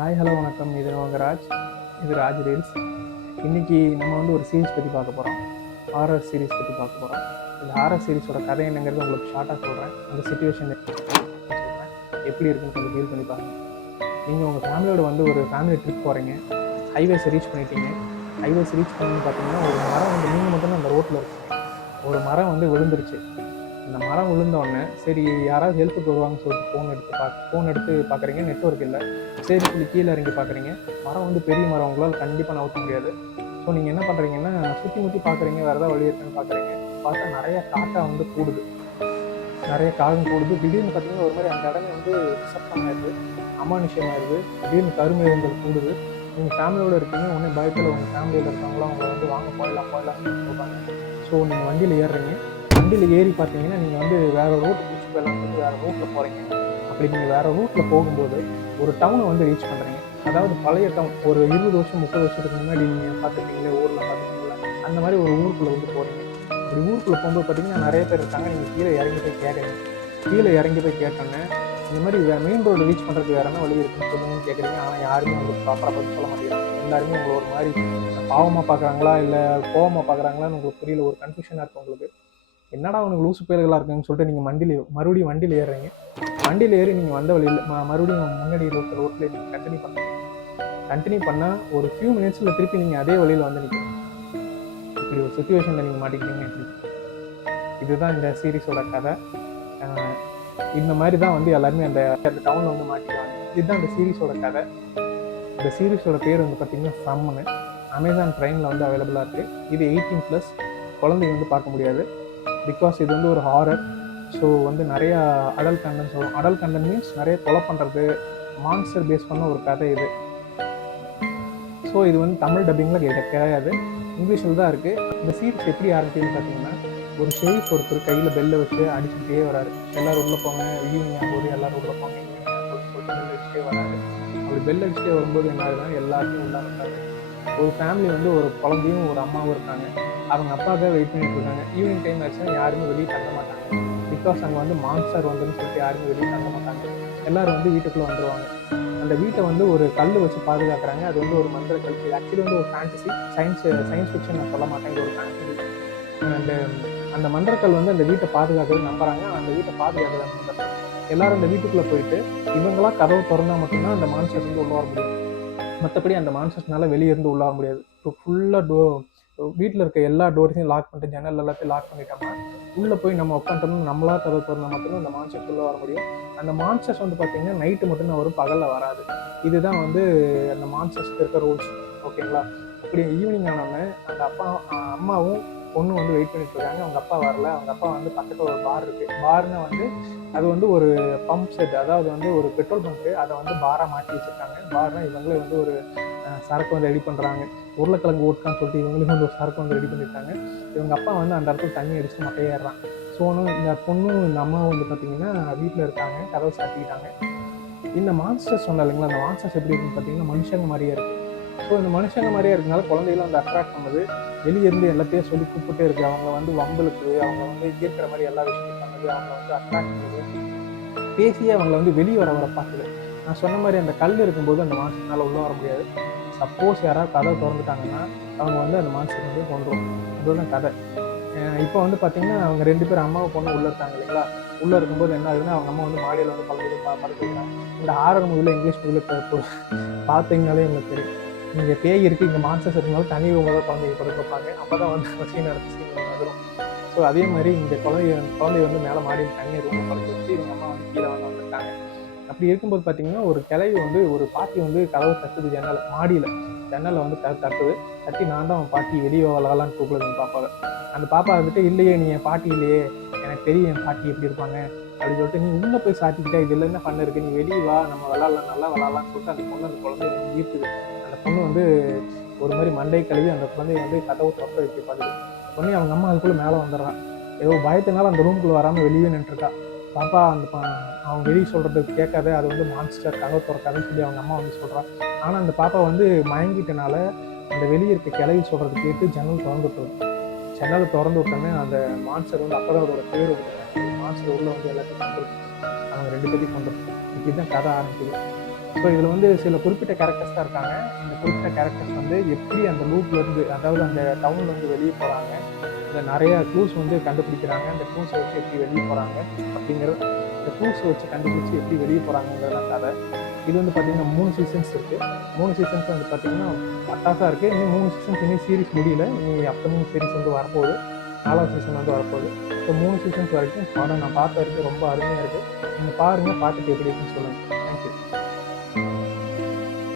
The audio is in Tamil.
ஹாய் ஹலோ வணக்கம். இது உங்கள் ராஜ். இது ராஜ் ரீல்ஸ். இன்றைக்கி நம்ம வந்து ஒரு சீரீஸ் பற்றி பார்க்க போகிறோம். ஹாரர் சீரீஸ் பற்றி பார்க்க போகிறோம். இந்த ஹாரர் சீரீஸோட கதை என்னங்கிறது உங்களுக்கு ஷார்ட்டாக சொல்கிறேன். அந்த சுச்சுவேஷன் சொல்கிறேன், எப்படி இருக்குன்னு கொஞ்சம் ஃபீல் பண்ணி பாருங்கள். நீங்கள் உங்கள் ஃபேமிலியோட வந்து ஒரு ஃபேமிலி ட்ரிப் போகிறீங்க. ஹைவேஸை ரீச் பண்ணிட்டீங்க. ஹைவேஸ் ரீச் பண்ணி பார்த்தீங்கன்னா ஒரு மரம் வந்து நீங்கள் மட்டும்தான் அந்த ரோட்டில் இருக்கீங்க. ஒரு மரம் வந்து விழுந்துருச்சு. அந்த மரம் விழுந்தோடனே சரி யாராவது ஹெல்ப்புக்கு வருவாங்கன்னு சொல்லிட்டு ஃபோன் எடுத்து பார்க்குறீங்க. நெட்வொர்க் இல்லை. சரி சொல்லி கீழே இறங்கி பார்க்குறீங்க. மரம் வந்து பெரிய மரம், உங்களால் கண்டிப்பாக நவுத்த முடியாது. ஸோ நீங்கள் என்ன பண்ணுறீங்கன்னா சுற்றி முற்றி பார்க்குறீங்க, வேறு ஏதாவது வழி இருக்குன்னு பார்க்குறீங்க. பார்த்தா நிறைய காக்கா வந்து கூடுது, நிறைய காகம் கூடுது. திடீர்னு பார்த்தீங்கன்னா ஒரு மாதிரி அந்த இடமே வந்து நிசப்தமாயிருது, அமானுஷமாயிருது. திடீர்னு கருமேகங்கள் கூடுது. நீங்கள் ஃபேமிலியோடு இருக்கீங்க. உடனே பயத்தில் உங்கள் ஃபேமிலியில் இருக்கவங்களாம் அவங்கள வந்து வாங்க போயிடலாம்னு சொல்கிறாங்க. ஸோ நீங்கள் வண்டியில் ஏறுறீங்க. வண்டியில் ஏறி பார்த்தீங்கன்னா நீங்கள் வந்து வேறு ரோட்டு பிடிச்சி போயிடலாம்னு சொல்லி வேறு ரூட்டில் போகிறீங்க. அப்படி நீங்கள் வேறு ரூட்டில் போகும்போது ஒரு டவுனை வந்து ரீச் பண்ணுறீங்க. அதாவது பழைய டவுன், ஒரு 20 வருஷம் 30 வருஷத்துக்கு முன்னாடி நீங்கள் பார்த்துருக்கீங்களே, ஊரில் பார்த்துருக்கீங்களா, அந்த மாதிரி ஒரு ஊருக்குள்ளே வந்து போகிறீங்க. அப்படி ஊருக்குள்ளே போகும்போது பார்த்தீங்கன்னா நிறைய பேர் இருக்காங்க. நீங்கள் கீழே இறங்கி போய் கேட்குறீங்க. கீழே இறங்கி போய் கேட்டோன்னே இந்த மாதிரி மெயின் ரோடு ரீச் பண்ணுறதுக்கு வேறு என்ன வழி இருக்குன்னு சொல்லுங்கன்னு கேட்குறீங்க. ஆனால் யாருமே உங்களுக்கு ப்ராப்பராக பதில் சொல்ல மாட்டேங்கிறாங்க. எல்லாருமே உங்களை ஒரு மாதிரி பாவமாக பார்க்குறாங்களா இல்லை கோவமாக பார்க்குறாங்களான்னு உங்களுக்கு புரியல. ஒரு கன்ஃபியூஷனாக இருக்குது உங்களுக்கு. என்னடா அவனுக்கு லூசு பேர்களாக இருக்குன்னு சொல்லிட்டு நீங்கள் மறுபடியும் வண்டியில் ஏறுறீங்க. வண்டியில் ஏறி நீங்கள் வந்த வழியில் மறுபடியும் முன்னாடி இருக்கிற ரோட்டில் நீங்கள் கண்டினியூ பண்ணால் ஒரு ஃபியூ மினிட்ஸில் திருப்பி நீங்கள் அதே வழியில் வந்து நிற்கிறீங்க. இப்படி ஒரு சுச்சுவேஷனில் நீங்கள் மாட்டிக்கிட்டீங்க. இதுதான் இந்த சீரீஸோட கதை. இந்த மாதிரி தான் வந்து எல்லாருமே அந்த டவுனில் வந்து மாட்டிக்குவாங்க. இதுதான் இந்த சீரீஸோட கதை. இந்த சீரீஸோட பேர் வந்து பார்த்திங்கன்னா ஃப்ரம்னு. அமேசான் ப்ரைமில் வந்து அவைலபிளாக இருக்குது. இது 18+, குழந்தைங்க வந்து பார்க்க முடியாது. பிகாஸ் இது வந்து ஒரு ஹாரர். ஸோ வந்து நிறையா அடல்ட் கண்டென்ட் சொல்லுவோம். அடல்ட் கண்டென்ட் மீன்ஸ் நிறைய கொலை பண்ணுறது, மான்ஸ்டர் பேஸ் பண்ண ஒரு கதை இது. ஸோ இது வந்து தமிழ் டப்பிங்கில் கிடையாது, இங்கிலீஷில் தான் இருக்குது. இந்த சீரீஸ் எப்படி ஆரம்பிக்குதுன்னு பார்த்தீங்கன்னா, ஒரு ஷெரீஃப் ஒருத்தர் கையில் பெல்லை வச்சு அடிச்சுக்கிட்டே வராரு. எல்லோரும் உள்ளே போங்க, ஈவினிங் ஆகும்போது எல்லோரும் உள்ளே போங்க, ஈவினிங் ஆகும்போது சொல்லிட்டு பெல் அடிச்சுட்டே வராரு. அப்படி பெல் அடிச்சுட்டே வரும்போது என்ன ஆகுதுன்னா எல்லாத்தையும் உள்ளே இருக்காரு. ஒரு ஃபேமிலி வந்து ஒரு குழந்தையும் ஒரு அம்மாவும் இருக்காங்க. அவங்க அப்பாவுக்காக வெயிட் பண்ணிட்டு இருக்காங்க. ஈவினிங் டைம் ஆச்சுன்னா யாருமே வெளியே தங்க மாட்டாங்க. பிகாஸ் அங்கே வந்து மான்ஸ்டர் வந்துன்னு சொல்லிட்டு யாருமே வெளியே தங்க மாட்டாங்க. எல்லோரும் வந்து வீட்டுக்குள்ளே வந்துடுவாங்க. அந்த வீட்டை வந்து ஒரு கல் வச்சு பாதுகாக்கிறாங்க. அது வந்து ஒரு மந்திர கல். இது ஆக்சுவலி வந்து ஒரு ஃபேண்டசி, சயின்ஸ் ஃபிக்ஷன் நான் சொல்ல மாட்டேன். இது ஒரு ஃபேண்டசி. அந்த மந்திரக்கல் வந்து அந்த வீட்டை பாதுகாக்கிறது நம்புறாங்க. அந்த வீட்டை பாதுகாக்கிறது நம்புறாங்க. எல்லாரும் அந்த வீட்டுக்குள்ளே போயிட்டு இவங்களாம் கதவு திறந்தா மட்டும்தான் அந்த மான்ஸ்டர்ஸ் வந்து உள்ள வர முடியும். மற்றபடி அந்த மான்ஸ்டர்ஸ்னால வெளியே இருந்து உள்ள வர முடியாது. ஃபுல்லாக வீட்டில் இருக்க எல்லா டோர்ஸையும் லாக் பண்ணிட்டு, ஜன்னல் எல்லாத்தையும் லாக் பண்ணிட்டோம்னா உள்ளே போய் நம்ம உட்காந்துட்டோம்னா நம்மளா கதவு திறந்தா மட்டும்தான் அந்த மான்ஸ்டர்ஸ் உள்ளே வர முடியும். அந்த மான்ஸ்டர்ஸ் வந்து பார்த்தீங்கன்னா நைட்டு மட்டும்தான் வரும், பகலில் வராது. இதுதான் வந்து அந்த மான்ஸ்டர்ஸ்க்கு இருக்க ரூல்ஸ். ஓகேங்களா? இப்படி ஈவினிங் ஆனோடனே அந்த அம்மாவும் பொண்ணு வந்து வெயிட் பண்ணிட்டு இருக்காங்க. அவங்க அப்பா வரல. அவங்க அப்பா வந்து பக்கத்தில் ஒரு பார் இருக்குது. பார்னா வந்து அது வந்து ஒரு பம்ப் செட், அதாவது வந்து ஒரு பெட்ரோல் பங்க்கு. அதை வந்து பாராக மாற்றி வச்சுருக்காங்க. பார்னால் இவங்களே வந்து ஒரு சரக்கு வந்து ரெடி பண்ணுறாங்க. உருளைக்கிழங்கு ஓட்கான்னு சொல்லிட்டு இவங்களுக்கு வந்து ஒரு சரக்கு வந்து ரெடி பண்ணியிருக்காங்க. இவங்க அப்பா வந்து அந்த இடத்துல தண்ணி அடிச்சுட்டு மட்டையேறான். ஸோ இந்த பொண்ணும் இந்த அம்மாவும் வந்து பார்த்திங்கன்னா வீட்டில் இருக்காங்க, கதவை சாத்திக்கிட்டாங்க. இந்த மான்ஸ்டர்ஸ் சொன்ன இல்லைங்களா, அந்த மான்ஸ்டர்ஸ் எப்படி இருக்குன்னு பார்த்தீங்கன்னா மனுஷங்க மாதிரியே இருக்குது. ஸோ இந்த மனுஷங்க மாதிரியே இருக்கனால குழந்தைகளும் வந்து அட்ராக்ட் பண்ணுது. வெளியேருந்து எல்லாத்தையும் சொல்லி கூப்பிட்டே இருக்குது. அவங்க வந்து வம்பலுக்கு, அவங்க வந்து ஈர்க்கிற மாதிரி எல்லா விஷயத்தையும் பண்ணுது. அவங்க வந்து அட்ராக்ட் பண்ணுது. பேசியே அவங்கள வந்து வெளியே வர பார்க்குது. நான் சொன்ன மாதிரி அந்த கல் இருக்கும்போது அந்த மான்ஸ்டர்னால உள்ளே வர முடியாது. சப்போஸ் யாராவது கதை திறந்துட்டாங்கன்னா அவங்க வந்து அந்த மான்ஸ்டர் வந்து கொண்டுரும். அதுதான் கதை. இப்போ வந்து பார்த்தீங்கன்னா அவங்க 2 பேரும் அம்மாவை பொண்ணு உள்ளே இருக்காங்க இல்லைங்களா. உள்ளே இருக்கும்போது என்ன ஆகுதுன்னா அவங்க அம்மா வந்து மாடியில் வந்து குழந்தைகள் படுத்து வைக்கிறாங்க. இந்த ஹாரர் மூவியில், இங்கிலீஷ் மூவியில் பார்த்தீங்கனாலே உங்களுக்கு தெரியும். இங்கே பேய் இருக்குது, இங்கே மான்ஸ்டர்ஸ் இருந்தாலும் தனி ரூமில் தான் குழந்தைங்க படுக்க வைப்பாங்க. அப்போ தான் வந்து சீன் நடத்து சீன் வந்துடும். ஸோ அதே மாதிரி இந்த குழந்தை வந்து மேலே மாடியில் தனியாக ரூமில் படுக்க வச்சு இவங்க அம்மா வந்து கீழே வந்து வந்துட்டாங்க. அப்படி இருக்கும்போது பார்த்தீங்கன்னா ஒரு கிளவி வந்து ஒரு பாட்டி வந்து கதவை தட்டுது. ஜன்னலை வந்து தட்டுது. தட்டி நான் தான் அவன் பாட்டி, வெளியே விளாட்லான்னு கூப்பிடுது பாப்பாவை. அந்த பாப்பா வந்துட்டு இல்லையே நீ என் பாட்டி இல்லையே, எனக்கு தெரியும் என் பாட்டி எப்படி இருப்பாங்க அப்படின்னு சொல்லிட்டு, நீ உள்ளே போய் சாத்திக்கிட்டா இதில் என்ன பண்ண இருக்கு, நீ வெளியே வா, நம்ம விளாட்லாம், நல்லா விளாட்லான்னு சொல்லிட்டு அந்த பொண்ணு அந்த குழந்தைய வந்து ஈர்க்குது. அந்த பொண்ணு வந்து ஒரு மாதிரி மண்டை கழுவி அந்த குழந்தைய வந்து கதவை தொட்ட வைக்க பார்க்குது. உடனே அவங்க அம்மா அதுக்குள்ளே மேலே வந்துடுறான். ஏதோ பயத்தினால அந்த ரூம்குள்ளே வராமல் வெளியே நின்றுருக்கா. பாப்பா அவங்க வெளியே சொல்கிறது கேட்காத, அது வந்து மான்ஸ்டர், கதவை திறக்காதுன்னு சொல்லி அவங்க அம்மா வந்து சொல்கிறான். ஆனால் அந்த பாப்பா வந்து மயங்கிட்டனால அந்த வெளியே இருக்க கிளவி சொல்கிறது கேட்டு ஜன்னல் திறந்து விட்டோன்னே அந்த மான்ஸ்டர் வந்து அப்போ தான் அவரோட பேர் விட்டுருக்காங்க. மான்ஸ்டர் உள்ளே வந்து எல்லாத்தையும் கொண்டு அவங்க 2 பேரையும் கொண்டு. இப்படி தான் கதை ஆரம்பிக்குது. ஸோ இதில் வந்து சில குறிப்பிட்ட கேரக்டர்ஸ் தான் இருக்காங்க. இந்த குறிப்பிட்ட கேரக்டர்ஸ் வந்து எப்படி அந்த லூப்லேருந்து, அதாவது அந்த டவுன்லேருந்து வெளியே போகிறாங்க, இதில் நிறைய க்ளூஸ் வந்து கண்டுபிடிக்கிறாங்க. அந்த க்ளூஸை வச்சு எப்படி வெளியே போகிறாங்க அப்படிங்கிற, இந்த க்ளூஸை வச்சு கண்டுபிடிச்சி எப்படி வெளியே போகிறாங்கிறத கதை. இது வந்து பார்த்திங்கன்னா 3 சீசன்ஸ் இருக்குது. 3 சீசன்ஸ் வந்து பார்த்திங்கன்னா பட்டாசாக இருக்குது. இன்னும் 3 சீசன்ஸ் இன்னும் சீரிஸ் முடியல. இனி அப்கமிங் சீரிஸ் வந்து வரப்போகுது. 4வது சீசன் வந்து வரப்போகுது. ஸோ 3 சீசன்ஸ் வரைக்கும் படம் நான் பார்த்த வரைக்கும் ரொம்ப அருமையாக இருக்குது. நீங்கள் பாருங்கள், பார்த்துட்டு எப்படி இருக்குன்னு சொல்லுங்கள். தேங்க்யூ.